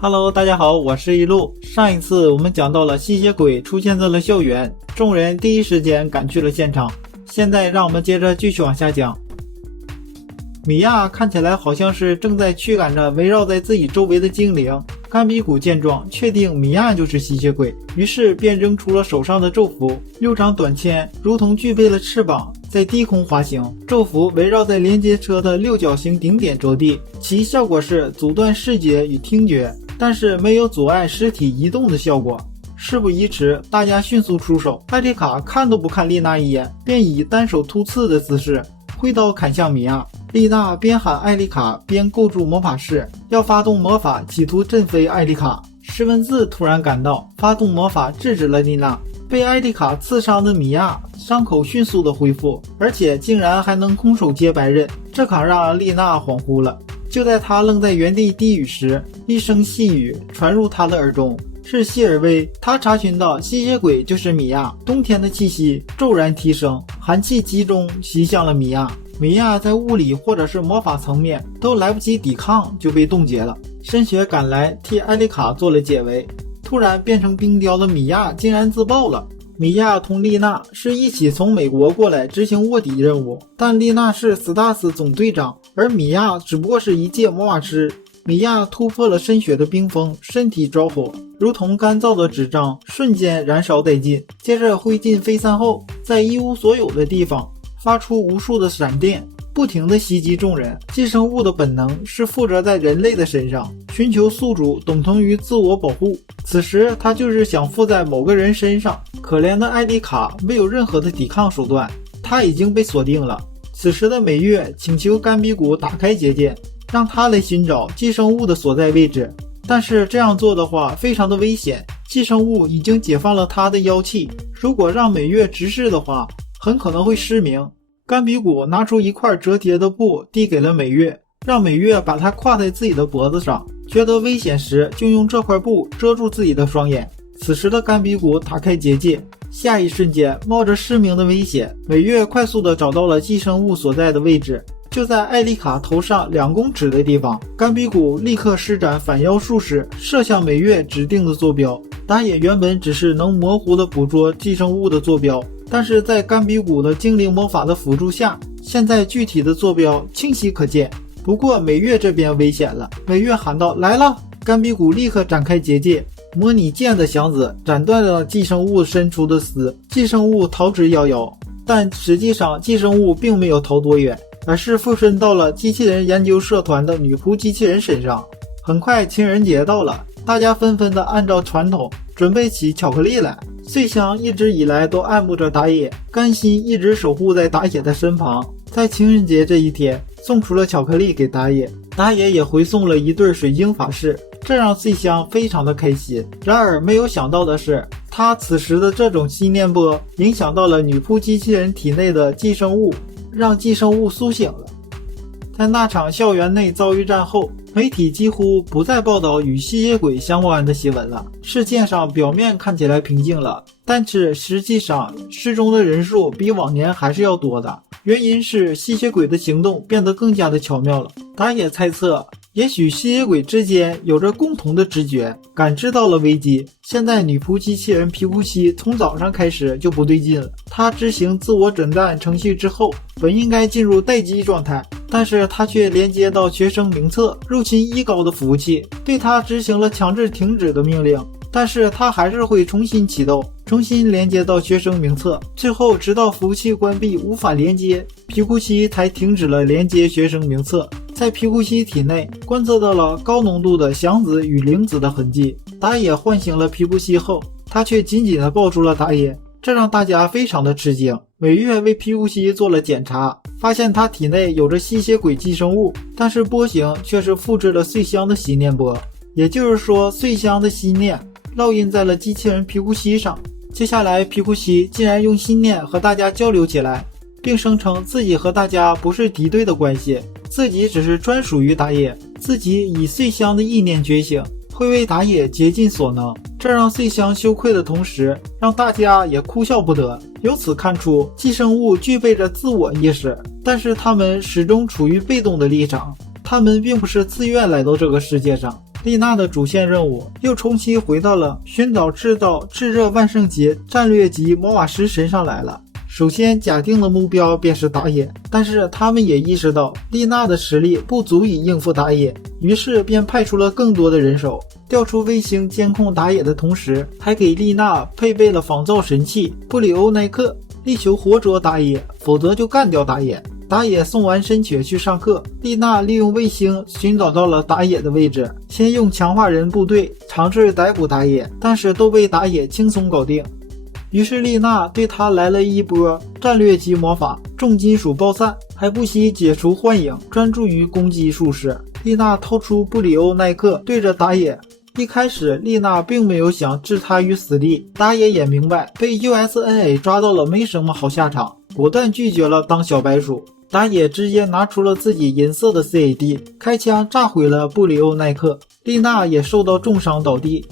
Hello， 大家好，我是一路。上一次我们讲到了吸血鬼出现在了校园，众人第一时间赶去了现场。现在让我们接着继续往下讲。米娅看起来好像是正在驱赶着围绕在自己周围的精灵。甘比古见状，确定米娅就是吸血鬼，于是便扔出了手上的咒符，六掌短剑如同具备了翅膀，在低空滑行，咒符围绕在连接车的六角形顶点着地，其效果是阻断视觉与听觉，但是没有阻碍尸体移动的效果。事不宜迟，大家迅速出手。艾丽卡看都不看丽娜一眼，便以单手突刺的姿势挥刀砍向米娅。丽娜边喊艾丽卡边构筑魔法式，要发动魔法企图震飞艾丽卡。施文字突然赶到，发动魔法制止了丽娜。被艾丽卡刺伤的米娅伤口迅速的恢复，而且竟然还能空手接白刃，这可让丽娜恍惚了。就在她愣在原地低语时，一声细语传入她的耳中，是希尔薇。她查询到吸血鬼就是米娅，冬天的气息骤然提升，寒气集中袭向了米娅。米娅在物理或者是魔法层面都来不及抵抗就被冻结了。申雪赶来替艾丽卡做了解围，突然变成冰雕的米娅竟然自爆了。米娅同丽娜是一起从美国过来执行卧底任务，但丽娜是斯塔斯总队长，而米娅只不过是一介魔法师。米娅突破了深雪的冰封，身体着火，如同干燥的纸张瞬间燃烧殆尽，接着灰烬飞散后，在一无所有的地方发出无数的闪电，不停地袭击众人。寄生物的本能是附着在人类的身上，寻求宿主等同于自我保护，此时他就是想附在某个人身上。可怜的艾丽卡没有任何的抵抗手段，他已经被锁定了。此时的美月请求甘比古打开结界，让他来寻找寄生物的所在位置，但是这样做的话非常的危险，寄生物已经解放了他的妖气，如果让美月直视的话很可能会失明。甘比古拿出一块折叠的布递给了美月，让美月把它挎在自己的脖子上，觉得危险时就用这块布遮住自己的双眼。此时的甘比古打开结界，下一瞬间冒着失明的危险，美月快速地找到了寄生物所在的位置，就在艾丽卡头上2公尺的地方。甘比古立刻施展反妖术式，射向美月指定的坐标。打野原本只是能模糊地捕捉寄生物的坐标，但是在甘比古的精灵魔法的辅助下，现在具体的坐标清晰可见。不过美月这边危险了，美月喊道：“来了！”甘比古立刻展开结界，模拟剑的响子斩断了寄生物伸出的丝，寄生物逃之夭夭。但实际上寄生物并没有逃多远，而是附身到了机器人研究社团的女仆机器人身上。很快情人节到了，大家纷纷的按照传统准备起巧克力来。穗香一直以来都爱慕着打野，甘心一直守护在打野的身旁，在情人节这一天送出了巧克力给打野，打野也回送了一对水晶法式，这让穗香非常的开心。然而没有想到的是，他此时的这种心念波影响到了女仆机器人体内的寄生物，让寄生物苏醒了。在那场校园内遭遇战后，媒体几乎不再报道与吸血鬼相关的新闻了。事件上表面看起来平静了，但是实际上失踪的人数比往年还是要多的。原因是吸血鬼的行动变得更加的巧妙了。打野猜测，也许吸血鬼之间有着共同的直觉，感知到了危机。现在女仆机器人皮库西从早上开始就不对劲了，她执行自我诊断程序之后，本应该进入待机状态，但是她却连接到学生名册入侵一高的服务器，对她执行了强制停止的命令，但是她还是会重新启动，重新连接到学生名册，最后直到服务器关闭无法连接，皮库西才停止了连接学生名册。在皮库西体内观测到了高浓度的响子与灵子的痕迹，打野唤醒了皮库西后，他却紧紧地抱住了打野，这让大家非常的吃惊。美月为皮库西做了检查，发现他体内有着吸血鬼寄生物，但是波形却是复制了穗香的心念波，也就是说穗香的心念烙印在了机器人皮库西上。接下来皮库西竟然用心念和大家交流起来，并声称自己和大家不是敌对的关系，自己只是专属于打野，自己以穗香的意念觉醒，会为打野竭尽所能。这让穗香羞愧的同时，让大家也哭笑不得。由此看出，寄生物具备着自我意识，但是他们始终处于被动的立场，他们并不是自愿来到这个世界上，丽娜的主线任务又重新回到了寻找制造炙热万圣节战略级魔法师身上来了。首先假定的目标便是打野，但是他们也意识到丽娜的实力不足以应付打野，于是便派出了更多的人手，调出卫星监控打野的同时，还给丽娜配备了仿造神器布里欧奈克，力求活捉打野，否则就干掉打野。打野送完神血去上课，丽娜利用卫星寻找到了打野的位置，先用强化人部队尝试逮捕打野，但是都被打野轻松搞定。于是丽娜对他来了一波战略级魔法重金属爆散，还不惜解除幻影，专注于攻击术士。丽娜掏出布里欧奈克对着打野，一开始丽娜并没有想置他于死地，打野也明白被 USNA 抓到了没什么好下场，果断拒绝了当小白鼠。打野直接拿出了自己银色的 CAD， 开枪炸毁了布里欧奈克，丽娜也受到重伤倒地。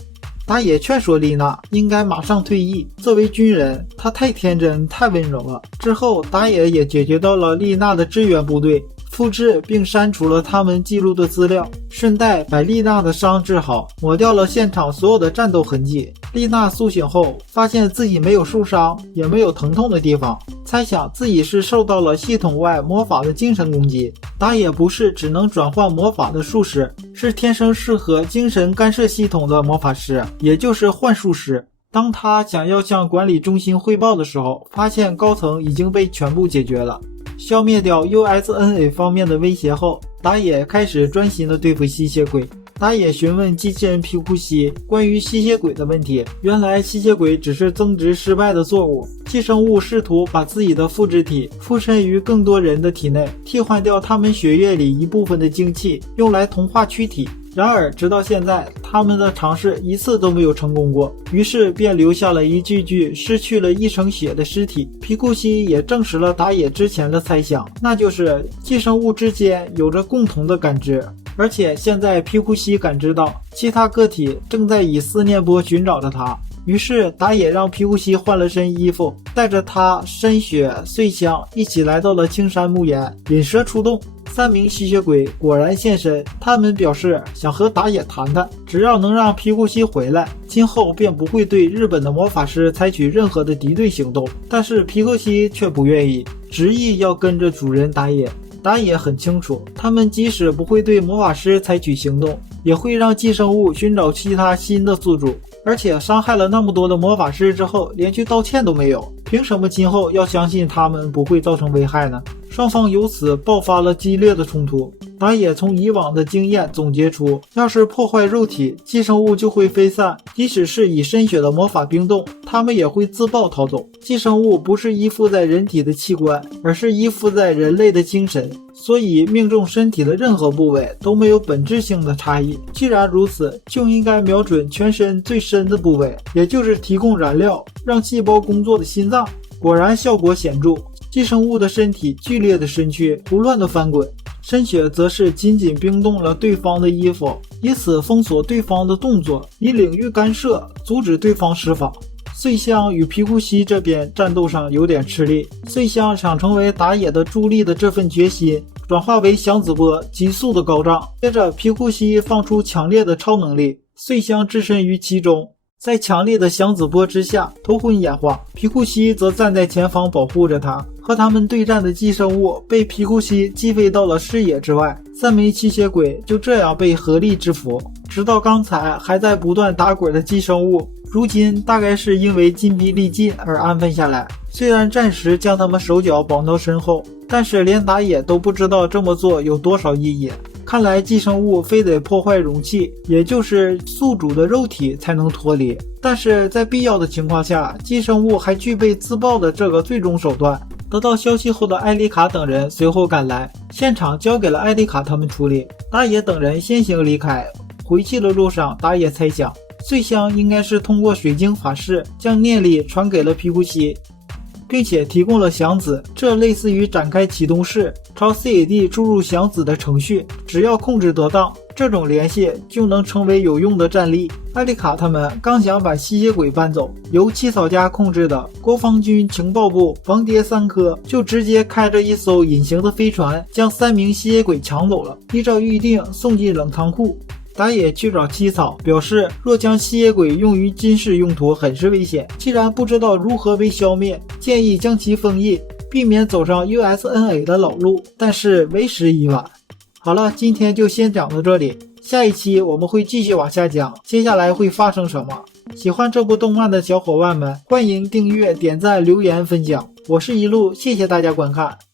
打野劝说丽娜应该马上退役，作为军人她太天真太温柔了。之后打野也解决到了丽娜的支援部队，复制并删除了他们记录的资料，顺带把丽娜的伤治好，抹掉了现场所有的战斗痕迹。丽娜苏醒后发现自己没有受伤，也没有疼痛的地方，猜想自己是受到了系统外魔法的精神攻击。打野不是只能转换魔法的术士，是天生适合精神干涉系统的魔法师，也就是幻术师。当他想要向管理中心汇报的时候，发现高层已经被全部解决了。消灭掉 USNA 方面的威胁后，打野开始专心的对付吸血鬼。打野询问机器人皮库西关于吸血鬼的问题，原来吸血鬼只是增殖失败的作物，寄生物试图把自己的复制体附身于更多人的体内，替换掉他们血液里一部分的精气，用来同化躯体。然而直到现在，他们的尝试一次都没有成功过，于是便留下了一具具失去了一成血的尸体。皮库西也证实了打野之前的猜想，那就是寄生物之间有着共同的感知，而且现在皮库西感知到其他个体正在以思念波寻找着他。于是打野让皮库西换了身衣服，带着他、深雪、穗香一起来到了青山墓园，引蛇出洞。3名吸血鬼果然现身，他们表示想和打野谈谈，只要能让皮库西回来，今后便不会对日本的魔法师采取任何的敌对行动。但是皮库西却不愿意，执意要跟着主人打野。打野很清楚，他们即使不会对魔法师采取行动，也会让寄生物寻找其他新的宿主，而且伤害了那么多的魔法师之后，连句道歉都没有，凭什么今后要相信他们不会造成危害呢？双方由此爆发了激烈的冲突。打野从以往的经验总结出，要是破坏肉体，寄生物就会飞散，即使是以深血的魔法冰冻，他们也会自爆逃走。寄生物不是依附在人体的器官，而是依附在人类的精神，所以命中身体的任何部位都没有本质性的差异。既然如此，就应该瞄准全身最深的部位，也就是提供燃料让细胞工作的心脏。果然效果显著，寄生物的身体剧烈的身躯胡乱的翻滚，深血则是紧紧冰冻了对方的衣服，以此封锁对方的动作，以领域干涉阻止对方施法。穗香与皮库西这边战斗上有点吃力，穗香想成为打野的助力的这份决心转化为响子波急速的高涨，接着皮库西放出强烈的超能力，穗香置身于其中，在强烈的响子波之下头昏眼花，皮库西则站在前方保护着他。和他们对战的寄生物被皮库西击飞到了视野之外，3枚吸血鬼就这样被合力制服。直到刚才还在不断打滚的寄生物，如今大概是因为筋疲力尽而安分下来，虽然暂时将他们手脚绑到身后，但是连打野都不知道这么做有多少意义。看来寄生物非得破坏容器，也就是宿主的肉体才能脱离，但是在必要的情况下，寄生物还具备自爆的这个最终手段。得到消息后的艾丽卡等人随后赶来，现场交给了艾丽卡他们处理。打野等人先行离开，回去的路上，打野猜想穗香应该是通过水晶法式将念力传给了皮库西，并且提供了响子，这类似于展开启动室朝 CAD 注入响子的程序，只要控制得当，这种联系就能成为有用的战力。艾丽卡他们刚想把吸血鬼搬走，由七草家控制的国防军情报部防谍3科就直接开着一艘隐形的飞船将3名吸血鬼抢走了，依照预定送进冷藏库。打野去找七草，表示若将吸血鬼用于军事用途很是危险，既然不知道如何被消灭，建议将其封印，避免走上 USNA 的老路，但是为时已晚。好了，今天就先讲到这里，下一期我们会继续往下讲，接下来会发生什么。喜欢这部动漫的小伙伴们，欢迎订阅、点赞、留言、分享。我是一路，谢谢大家观看。